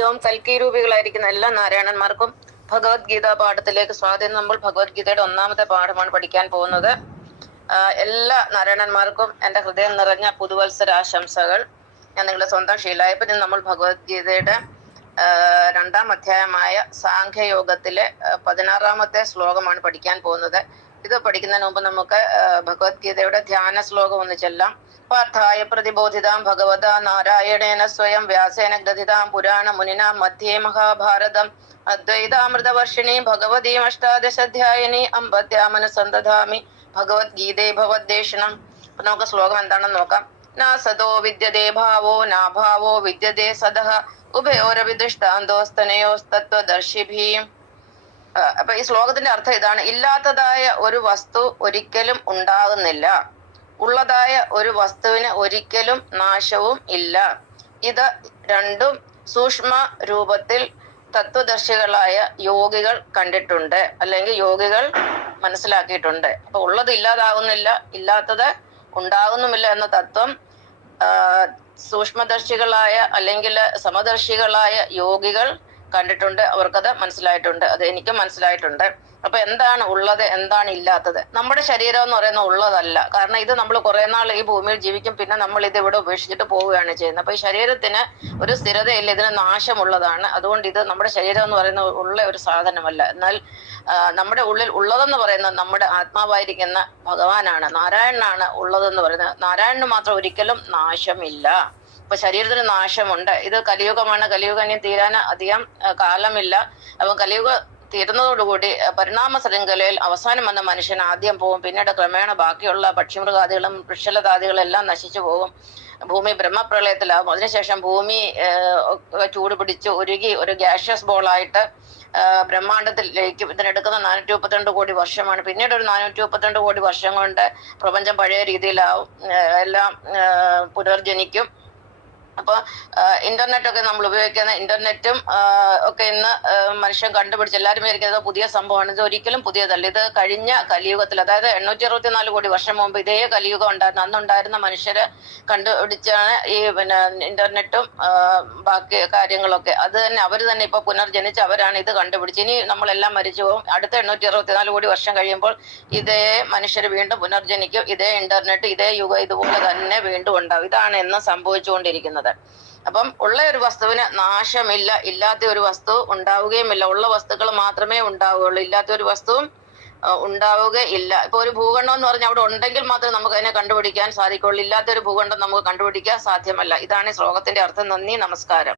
വും കൽക്കീരൂപികളായിരിക്കുന്ന എല്ലാ നാരായണന്മാർക്കും ഭഗവത്ഗീത പാഠത്തിലേക്ക് സ്വാഗതം. നമ്മൾ ഭഗവത്ഗീതയുടെ 1ാമത്തെ പാഠമാണ് പഠിക്കാൻ പോകുന്നത്. എല്ലാ നാരായണന്മാർക്കും എൻ്റെ ഹൃദയം നിറഞ്ഞ പുതുവത്സരാശംസകൾ. ഞാൻ നിങ്ങളുടെ സ്വന്തം ഷീലായപ്പൻ. നമ്മൾ ഭഗവത്ഗീതയുടെ 2ാം അധ്യായമായ സാഖ്യയോഗത്തിലെ 16ാമത്തെ ശ്ലോകമാണ് പഠിക്കാൻ പോകുന്നത്. ഇത് പഠിക്കുന്നതിന് മുമ്പ് നമുക്ക് ഭഗവത്ഗീതയുടെ ധ്യാന ശ്ലോകം ഒന്ന് ചെല്ലാം. പാർത്ഥായ പ്രതിബോധിതാം ഭഗവതാ നാരായണേന സ്വയം വ്യാസേന ഗ്രഥിതാം പുരാണ മുനിനാ മധ്യേ മഹാഭാരതം അദ്വൈതാമൃതവർഷിണീം ഭഗവതീം അഷ്ടാദശാധ്യായിനി അമ്പത്യാമനുസന്തധാമി ഭഗവത്ഗീതേ ഭവദ്ദേശണം. അപ്പൊ നമുക്ക് ശ്ലോകം എന്താണെന്ന് നോക്കാം. നാ സതോ വിദ്യതേ ഭാവോ നാഭാവോ വിദ്യതേ സദഃ ഉഭയോരപി ദൃഷ്ടാന്തോസ്തനയോസ്തത്വദർശിഭീം. അപ്പൊ ഈ ശ്ലോകത്തിന്റെ അർത്ഥം ഇതാണ്: ഇല്ലാത്തതായ ഒരു വസ്തു ഒരിക്കലും ഉണ്ടാകുന്നില്ല, ഉള്ളതായ ഒരു വസ്തുവിന് ഒരിക്കലും നാശവും ഇല്ല. ഇത് രണ്ടും സൂക്ഷ്മ രൂപത്തിൽ തത്വദർശികളായ യോഗികൾ കണ്ടിട്ടുണ്ട്, അല്ലെങ്കിൽ യോഗികൾ മനസ്സിലാക്കിയിട്ടുണ്ട്. അപ്പൊ ഉള്ളത് ഇല്ലാതാകുന്നില്ല, ഇല്ലാത്തത് ഉണ്ടാകുന്നുമില്ല എന്ന തത്വം സൂക്ഷ്മദർശികളായ അല്ലെങ്കിൽ സമദർശികളായ യോഗികൾ കണ്ടിട്ടുണ്ട്. അവർക്കത് മനസ്സിലായിട്ടുണ്ട്. അത് എനിക്കും മനസ്സിലായിട്ടുണ്ട്. അപ്പൊ എന്താണ് ഉള്ളത്, എന്താണ് ഇല്ലാത്തത്? നമ്മുടെ ശരീരം എന്ന് പറയുന്ന ഉള്ളതല്ല. കാരണം ഇത് നമ്മൾ കുറെ നാൾ ഈ ഭൂമിയിൽ ജീവിക്കും, പിന്നെ നമ്മൾ ഇത് ഇവിടെ ഉപേക്ഷിച്ചിട്ട് പോവുകയാണ് ചെയ്യുന്നത്. അപ്പൊ ഈ ശരീരത്തിന് ഒരു സ്ഥിരതയില്ല, ഇതിന് നാശമുള്ളതാണ്. അതുകൊണ്ട് ഇത് നമ്മുടെ ശരീരം എന്ന് പറയുന്ന ഉള്ള ഒരു സാധനമല്ല. എന്നാൽ നമ്മുടെ ഉള്ളിൽ ഉള്ളതെന്ന് പറയുന്നത് നമ്മുടെ ആത്മാവായിരിക്കുന്ന ഭഗവാനാണ്, നാരായണനാണ് ഉള്ളതെന്ന് പറയുന്നത്. നാരായണന് മാത്രം ഒരിക്കലും നാശമില്ല. ഇപ്പൊ ശരീരത്തിന് നാശമുണ്ട്. ഇത് കലിയുഗമാണ്. കലിയുഗം ഇനി തീരാൻ അധികം കാലമില്ല. അപ്പം കലിയുഗ തീരുന്നതോടുകൂടി പരിണാമ ശൃംഖലയിൽ അവസാനം വന്ന മനുഷ്യൻ ആദ്യം പോകും. പിന്നീട് ക്രമേണ ബാക്കിയുള്ള പക്ഷിമൃഗാദികളും വൃക്ഷലതാദികളും എല്ലാം നശിച്ചു പോകും. ഭൂമി ബ്രഹ്മപ്രളയത്തിലാവും. അതിനുശേഷം ഭൂമി ചൂട് പിടിച്ച് ഉരുകി ഒരു ഗ്യാഷ്യസ് ബോളായിട്ട് ബ്രഹ്മാണ്ടത്തിലേക്ക് ഇതിനെടുക്കുന്ന 432 കോടി വർഷമാണ്. പിന്നീട് ഒരു 432 കോടി വർഷം കൊണ്ട് പ്രപഞ്ചം പഴയ രീതിയിലാവും, എല്ലാം പുനർജനിക്കും. അപ്പൊ ഇന്റർനെറ്റ് ഒക്കെ നമ്മൾ ഉപയോഗിക്കുന്ന ഇന്റർനെറ്റും ഒക്കെ ഇന്ന് മനുഷ്യൻ കണ്ടുപിടിച്ച് എല്ലാവരും വിചാരിക്കുന്നത് പുതിയ സംഭവമാണ്. ഇത് ഒരിക്കലും പുതിയതല്ല. ഇത് കഴിഞ്ഞ കലിയുഗത്തിൽ, അതായത് 864 കോടി വർഷം മുമ്പ് ഇതേ കലിയുഗം ഉണ്ടായിരുന്നു. അന്നുണ്ടായിരുന്ന മനുഷ്യര് കണ്ടുപിടിച്ചാണ് ഈ ഇന്റർനെറ്റും ബാക്കി കാര്യങ്ങളൊക്കെ. അത് തന്നെ അവർ തന്നെ ഇപ്പൊ പുനർജനിച്ച് അവരാണ് ഇത് കണ്ടുപിടിച്ച്. ഇനി നമ്മളെല്ലാം മരിച്ചു പോകും. അടുത്ത 864 കോടി വർഷം കഴിയുമ്പോൾ ഇതേ മനുഷ്യർ വീണ്ടും പുനർജനിക്കും. ഇതേ ഇന്റർനെറ്റ്, ഇതേ യുഗം ഇതുപോലെ തന്നെ വീണ്ടും ഉണ്ടാവും. ഇതാണ് ഇന്ന് സംഭവിച്ചുകൊണ്ടിരിക്കുന്നത്. അപ്പം ഉള്ള ഒരു വസ്തുവിന് നാശമില്ല, ഇല്ലാത്ത ഒരു വസ്തു ഉണ്ടാവുകയുമില്ല. ഉള്ള വസ്തുക്കൾ മാത്രമേ ഉണ്ടാവുകയുള്ളൂ, ഇല്ലാത്ത ഒരു വസ്തുവും ഉണ്ടാവുകയില്ല. ഇപ്പൊ ഒരു ഭൂഖണ്ഡം എന്ന് പറഞ്ഞാൽ അവിടെ ഉണ്ടെങ്കിൽ മാത്രമേ നമുക്ക് അതിനെ കണ്ടുപിടിക്കാൻ സാധിക്കുള്ളൂ. ഇല്ലാത്തൊരു ഭൂഖണ്ഡം നമുക്ക് കണ്ടുപിടിക്കാൻ സാധ്യമല്ല. ഇതാണ് ഈ ശ്ലോകത്തിന്റെ അർത്ഥം. നന്ദി, നമസ്കാരം.